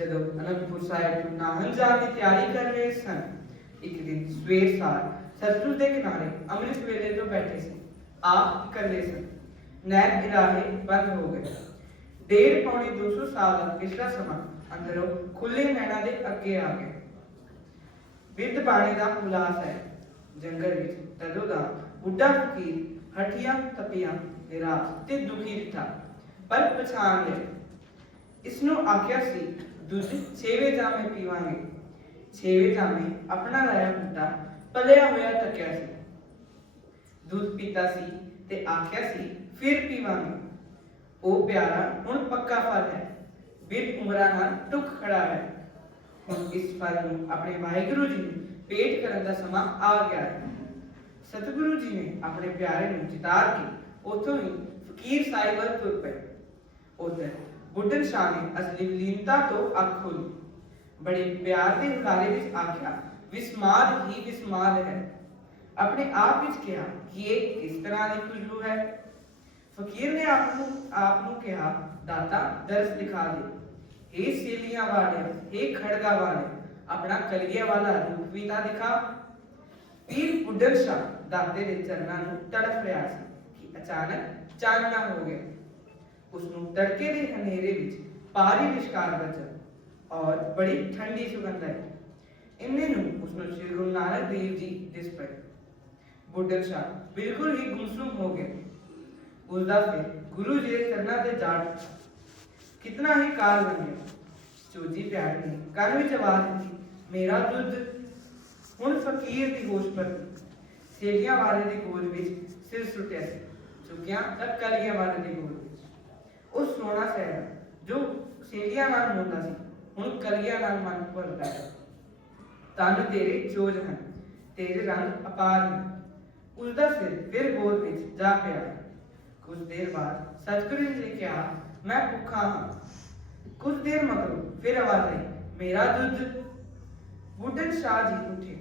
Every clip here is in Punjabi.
ਜਦੋਂ ਅਨੰਦਪੁਰ ਸਾਹਿਬ ਨਾਹਨ ਜਾਣ ਦੀ ਤਿਆਰੀ ਕਰ ਰਹੇ ਸਨ, ਇੱਕ ਦਿਨ ਸਵੇਰ ਸਾਰ ਸਤਲੁਜ ਦੇ ਕਿਨਾਰੇ ਅੰਮ੍ਰਿਤ ਵੇਲੇ ਤੋਂ ਬੈਠੇ ਸੀ, ਆਪ ਇਕੱਲੇ ਸਨ। ਨੈਣ ਇਰਾਹੇ ਬੰਦ ਹੋ ਗਏ ਡੇਢ ਪੌਣੀ 200 ਸਾਲ ਦਾ ਪਿਛਲਾ ਸਮਾਂ ਅੰਦਰੋਂ ਖੁੱਲੇ ਨੈਣਾ ਦੇ ਅੱਗੇ ਆ ਗਿਆ। ਵਿਦ ਬਾਣੀ ਦਾ ਉਲਾਸ ਹੈ। ਜੰਗਲ ਵਿੱਚ ਤਦੋਂ ਦਾ ਬੁੱਢਾ ਫਕੀਰ ਹਠੀਆਂ ਤਪੀਆਂ ਨਿਰਾਸ਼ ਤੇ ਦੁਖੀ ਦਿੱਤਾ ਪਰ ਪਛਾਣ ਲਿਆ। ਇਸ ਨੂੰ ਆਖਿਆ ਸੀ ਦੁੱਧ ਛੇਵੇਂ ਜਾਮੇ ਪੀਵਾਂਗੇ ਛੇਵੇਂ ਜਾਮੇ ਆਪਣਾ ਲਾਇਆ ਬੁੱਢਾ ਪਲਿਆ ਹੋਇਆ ਤੱਕਿਆ ਸੀ ਦੁੱਧ ਪੀਤਾ ਸੀ ਤੇ ਆਖਿਆ ਸੀ ਫਿਰ ਪੀਵਾਂਗੇ ਉਹ ਪਿਆਰਾ ਹੁਣ ਪੱਕਾ ਫਲ ਹੈ ਬਿਰ ਉਮਰਾਂ ਨਾਲ ਟੁਕ ਖੜਾ ਹੈ ਹੁਣ ਇਸ ਫਲ ਨੂੰ ਆਪਣੇ ਵਾਹਿਗੁਰੂ ਜੀ ਨੂੰ ਪੇਟ ਕਰਨ ਦਾ ਸਮਾਂ ਆ ਗਿਆ ਹੈ ਸਤਿਗੁਰੂ ਜੀ ਨੇ ਆਪਣੇ ਪਿਆਰੇ ਨੂੰ ਚਿਤਾਰ ਕੇ ਉਥੋਂ ਹੀ ਫਕੀਰ ਸਾਹਿਬ ਵੱਲ ਤੁਰ ਪਏ ਉਧਰ ਬੁੱਢਨ ਸ਼ਾਹ ਨੇ ਅਸਲੀ ਲੀਨਤਾ ਤੋਂ ਅੱਖ ਖੋਲੀ ਬੜੇ ਪਿਆਰ ਦੇ ਹੁਲਾਰੇ ਵਿੱਚ ਆਖਿਆ ਵਿਸਮਾਦ ਹੀ ਵਿਸਮਾਦ ਹੈ ਆਪਣੇ ਆਪ ਵਿੱਚ ਕਿਹਾ ਕਿ ਇਹ ਕਿਸ ਤਰ੍ਹਾਂ ਦੀ ਖੁਸ਼ਬੂ ਹੈ ਫਕੀਰ ਨੇ ਆਪ ਨੂੰ ਆਪ ਨੂੰ ਕਿਹਾ ਦਾਤਾ ਦਰਸ ਦਿਖਾ ਦੇ ਇਹ ਸੇਲੀਆਂ ਵਾਲੇ ਇਹ ਖੜਗਾ ਵਾਲੇ ਆਪਣਾ ਕਲਗੀਆਂ ਵਾਲਾ ਰੂਪ ਵੀ ਤਾਂ ਦਿਖਾ ਪੀਰ ਬੁੱਢਨ ਸ਼ਾਹ ਦਾਤੇ ਦੇ ਚਰਨਾਂ ਨੂੰ ਤੜਫ ਰਿਹਾ ਸੀ ਕਿ ਅਚਾਨਕ ਚਾਨਣਾ ਹੋ ਗਿਆ ਉਸ ਨੂੰ ਤੜਕੇ ਦੇ ਹਨੇਰੇ ਵਿੱਚ ਪਾਰੀ ਵਿਸ਼ਕਾਰ ਬਚਾ ਔਰ ਬੜੀ ਠੰਡੀ ਸੁਗੰਧ ਆਈ ਇੰਨੇ ਨੂੰ ਉਸ ਨੂੰ ਸ਼੍ਰੀ ਗੁਰੂ ਨਾਨਕ ਦੇਵ ਜੀ ਦਿਸ ਪਏ। ਬੁੱਢਨ ਸ਼ਾਹ ਬਿਲਕੁਲ ਹੀ ਗੁੰਸੁਮ ਹੋ ਗਿਆ। ਉਸ ਦਾ ਫਿਰ ਗੁਰੂ ਜੀ ਦੇ ਚਰਨਾਂ ਤੇ ਜਾ ਕਿਤਨਾ ਹੀ ਕਾਲ ਲੰਘਿਆ। ਚੋਜੀ ਪਿਆਰ ਨੇ ਕੰਨ ਵਿੱਚ ਆਵਾਜ਼ ਦਿੱਤੀ, ਮੇਰਾ ਦੁੱਧ ਹੁਣ ਫਕੀਰ ਦੀ ਹੋਸ਼ ਪਰ ਸੇਲੀਆਂ ਵਾਲੇ ਦੀ ਗੋਦ ਵਿੱਚ ਸਿਰ ਸੁੱਟਿਆ ਚੁੱਕਿਆ ਤਾਂ ਕਲੀਆਂ ਵਾਲੇ ਦੀ ਗੋਦ ਵਿੱਚ ਉਹ ਸੋਨਾ ਸਹਿਰਾ ਜੋ ਸੇਲੀਆਂ ਨਾਲ ਮੁੰਡਾ ਸੀ ਹੁਣ ਕਲੀਆਂ ਨਾਲ ਮਨ ਭਰਦਾ ਹੈ ਤਨ ਤੇਰੇ ਚੋਜ ਹਨ ਤੇਰੇ ਰੰਗ ਅਪਾਰ ਹਨ ਉਸ ਦਾ ਸਿਰ ਫਿਰ ਗੋਦ ਵਿੱਚ ਜਾ ਪਿਆ ਕੁਝ ਦੇਰ ਬਾਅਦ ਸਤਿਗੁਰੂ ਜੀ ਨੇ ਕਿਹਾ ਮੈਂ ਭੁੱਖਾ ਹਾਂ ਕੁਝ ਦੇਰ ਮਗਰੋਂ ਫਿਰ ਆਵਾਜ਼ ਆਈ ਮੇਰਾ ਦੁੱਧ ਬੁੱਢਨ ਸ਼ਾਹ ਜੀ ਉੱਠੇ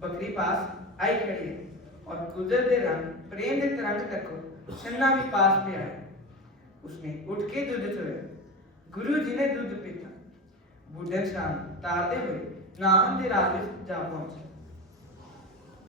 ਬੱਕਰੀ ਪਾਸ ਆਈ ਖੜੀ ਹੈ और कुदरत ਦੇ ਰੰਗ ਪ੍ਰੇਮ ਦੇ ਤਰੰਗ ਤੱਕ ਛੰਨਾ ਵੀ ਪਾਸ ਪਿਆ ਹੈ ਉਸਨੇ ਉੱਠ ਕੇ ਦੁੱਧ ਚੋਇਆ। ਗੁਰੂ ਜੀ ਨੇ ਦੁੱਧ ਪੀਤਾ। ਬੁੱਢਨ ਸ਼ਾਹ ਨੂੰ ਤਾਰਦੇ ਹੋਏ ਨਾਮ ਦੇ ਰਾਜ ਵਿੱਚ ਜਾ ਪਹੁੰਚੇ।